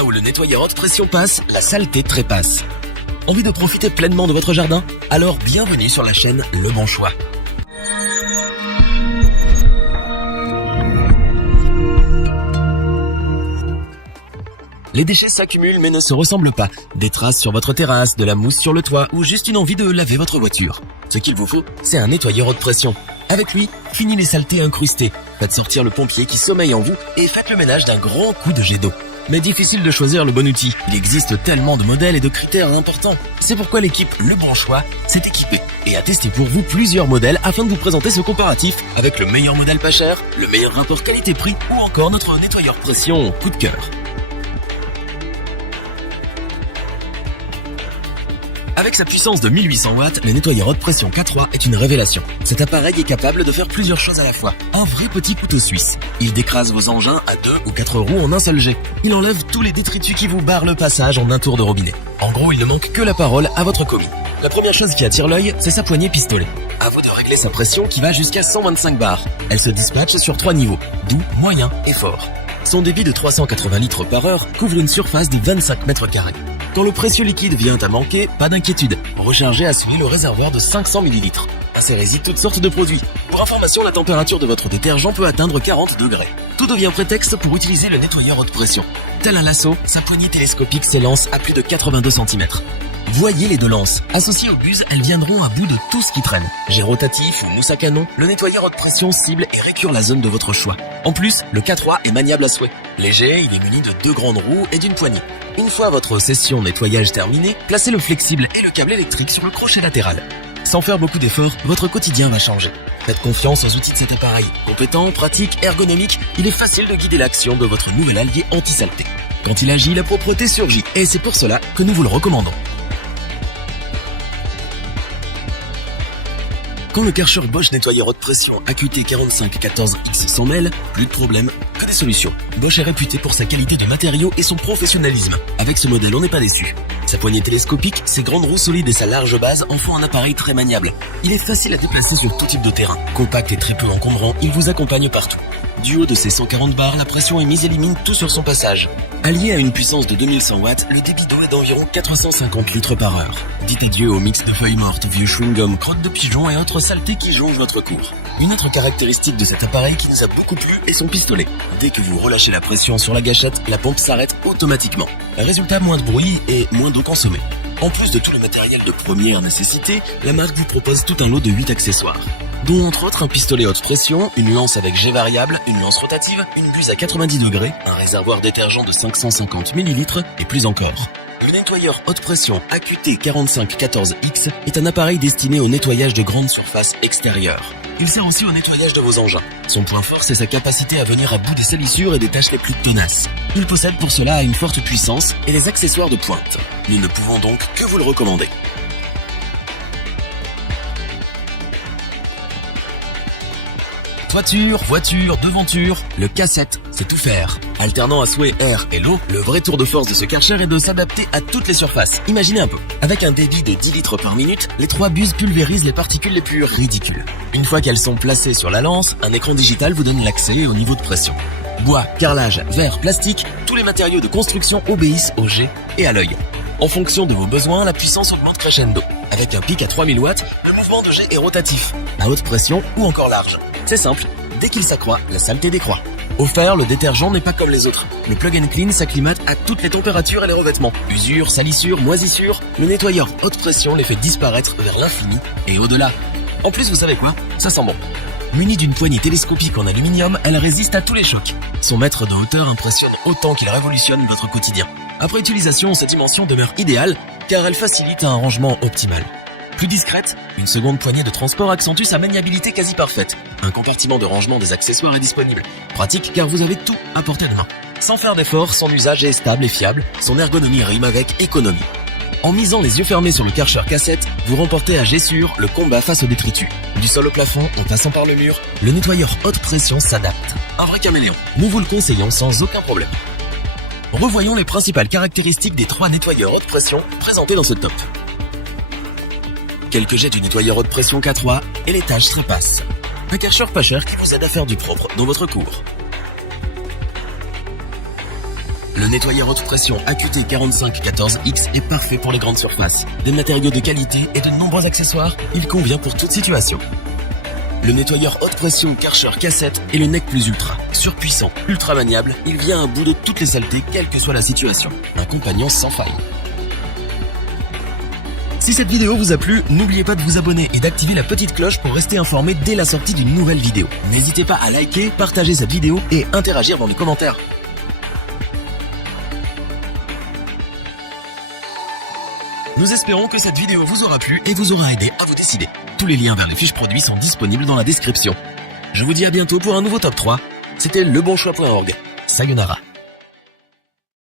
Là où le nettoyeur haute pression passe, la saleté trépasse. Envie de profiter pleinement de votre jardin? Alors bienvenue sur la chaîne Le Bon Choix. Les déchets s'accumulent mais ne se ressemblent pas. Des traces sur votre terrasse, de la mousse sur le toit ou juste une envie de laver votre voiture. Ce qu'il vous faut, c'est un nettoyeur haute pression. Avec lui, fini les saletés incrustées. Faites sortir le pompier qui sommeille en vous et faites le ménage d'un grand coup de jet d'eau. Mais difficile de choisir le bon outil. Il existe tellement de modèles et de critères importants. C'est pourquoi l'équipe Le Bon Choix s'est équipée et a testé pour vous plusieurs modèles afin de vous présenter ce comparatif avec le meilleur modèle pas cher, le meilleur rapport qualité-prix ou encore notre nettoyeur pression coup de cœur. Avec sa puissance de 1800 watts, le nettoyeur haute pression K3 est une révélation. Cet appareil est capable de faire plusieurs choses à la fois. Un vrai petit couteau suisse. Il décrase vos engins à 2 ou 4 roues en un seul jet. Il enlève tous les détritus qui vous barrent le passage en un tour de robinet. En gros, il ne manque que la parole à votre commis. La première chose qui attire l'œil, c'est sa poignée pistolet. À vous de régler sa pression qui va jusqu'à 125 bars. Elle se dispatche sur 3 niveaux, doux, moyen et fort. Son débit de 380 litres par heure couvre une surface de 25 mètres carrés. Quand le précieux liquide vient à manquer, pas d'inquiétude. Rechargez à celui le réservoir de 500 ml. Insérez-y toutes sortes de produits. Pour information, la température de votre détergent peut atteindre 40 degrés. Tout devient prétexte pour utiliser le nettoyeur haute pression. Tel un lasso, sa poignée télescopique s'élance à plus de 82 cm. Voyez les deux lances. Associées aux buses, elles viendront à bout de tout ce qui traîne. Jet rotatif ou mousse à canon, le nettoyeur haute pression cible et récure la zone de votre choix. En plus, le K3 est maniable à souhait. Léger, il est muni de 2 grandes roues et d'une poignée. Une fois votre session nettoyage terminée, placez le flexible et le câble électrique sur le crochet latéral. Sans faire beaucoup d'efforts, votre quotidien va changer. Faites confiance aux outils de cet appareil. Compétent, pratique, ergonomique, il est facile de guider l'action de votre nouvel allié anti-saleté. Quand il agit, la propreté surgit et c'est pour cela que nous vous le recommandons. Quand le Karcher Bosch nettoyeur haute pression AQT 4514X s'en mêle, plus de problème, que des solutions. Bosch est réputé pour sa qualité de matériaux et son professionnalisme. Avec ce modèle, on n'est pas déçu. Sa poignée télescopique, ses grandes roues solides et sa large base en font un appareil très maniable. Il est facile à déplacer sur tout type de terrain. Compact et très peu encombrant, il vous accompagne partout. Du haut de ses 140 bars, la pression émise élimine tout sur son passage. Allié à une puissance de 2100 watts, le débit d'eau est d'environ 450 litres par heure. Dites adieu au mix de feuilles mortes, vieux chewing-gum, crottes de pigeons et autres saletés qui jongent votre cours. Une autre caractéristique de cet appareil qui nous a beaucoup plu est son pistolet. Dès que vous relâchez la pression sur la gâchette, la pompe s'arrête automatiquement. Résultat, moins de bruit et moins d'eau consommée. En plus de tout le matériel de première nécessité, la marque vous propose tout un lot de 8 accessoires, dont entre autres un pistolet haute pression, une lance avec jet variable, une lance rotative, une buse à 90 degrés, un réservoir détergent de 550 ml et plus encore. Le nettoyeur haute pression AQT 4514X est un appareil destiné au nettoyage de grandes surfaces extérieures. Il sert aussi au nettoyage de vos engins. Son point fort, c'est sa capacité à venir à bout des salissures et des tâches les plus tenaces. Il possède pour cela une forte puissance et des accessoires de pointe. Nous ne pouvons donc que vous le recommander. Toiture, voiture, devanture, le K7, c'est tout faire. Alternant à souhait air et l'eau, le vrai tour de force de ce Karcher est de s'adapter à toutes les surfaces. Imaginez un peu. Avec un débit de 10 litres par minute, les 3 buses pulvérisent les particules les plus ridicules. Une fois qu'elles sont placées sur la lance, un écran digital vous donne l'accès au niveau de pression. Bois, carrelage, verre, plastique, tous les matériaux de construction obéissent au jet et à l'œil. En fonction de vos besoins, la puissance augmente crescendo. Avec un pic à 3000 watts, le mouvement de jet est rotatif, à haute pression ou encore large. C'est simple, dès qu'il s'accroît, la saleté décroît. Offert, le détergent n'est pas comme les autres. Le plug and clean s'acclimate à toutes les températures et les revêtements. Usure, salissure, moisissure, le nettoyeur haute pression les fait disparaître vers l'infini et au-delà. En plus, vous savez quoi? Ça sent bon. Munie d'une poignée télescopique en aluminium, elle résiste à tous les chocs. Son mètre de hauteur impressionne autant qu'il révolutionne votre quotidien. Après utilisation, sa dimension demeure idéale car elle facilite un rangement optimal. Plus discrète, une seconde poignée de transport accentue sa maniabilité quasi parfaite. Un compartiment de rangement des accessoires est disponible. Pratique car vous avez tout à portée de main. Sans faire d'effort, son usage est stable et fiable, son ergonomie rime avec économie. En misant les yeux fermés sur le Karcher K7, vous remportez à jet sûr le combat face aux détritus. Du sol au plafond, en passant par le mur, le nettoyeur haute pression s'adapte. Un vrai caméléon. Nous vous le conseillons sans aucun problème. Revoyons les principales caractéristiques des 3 nettoyeurs haute pression présentés dans ce top. Quelques jets du nettoyeur haute pression K3 et les tâches trépassent. Un Karcher pas cher qui vous aide à faire du propre dans votre cour. Le nettoyeur haute pression AQT 4514X est parfait pour les grandes surfaces. Des matériaux de qualité et de nombreux accessoires, il convient pour toute situation. Le nettoyeur haute pression Karcher K7 est le Nec Plus Ultra. Surpuissant, ultra maniable, il vient à bout de toutes les saletés, quelle que soit la situation. Un compagnon sans faille. Si cette vidéo vous a plu, n'oubliez pas de vous abonner et d'activer la petite cloche pour rester informé dès la sortie d'une nouvelle vidéo. N'hésitez pas à liker, partager cette vidéo et interagir dans les commentaires. Nous espérons que cette vidéo vous aura plu et vous aura aidé à vous décider. Tous les liens vers les fiches produits sont disponibles dans la description. Je vous dis à bientôt pour un nouveau top 3. C'était lebonchoix.org. Sayonara.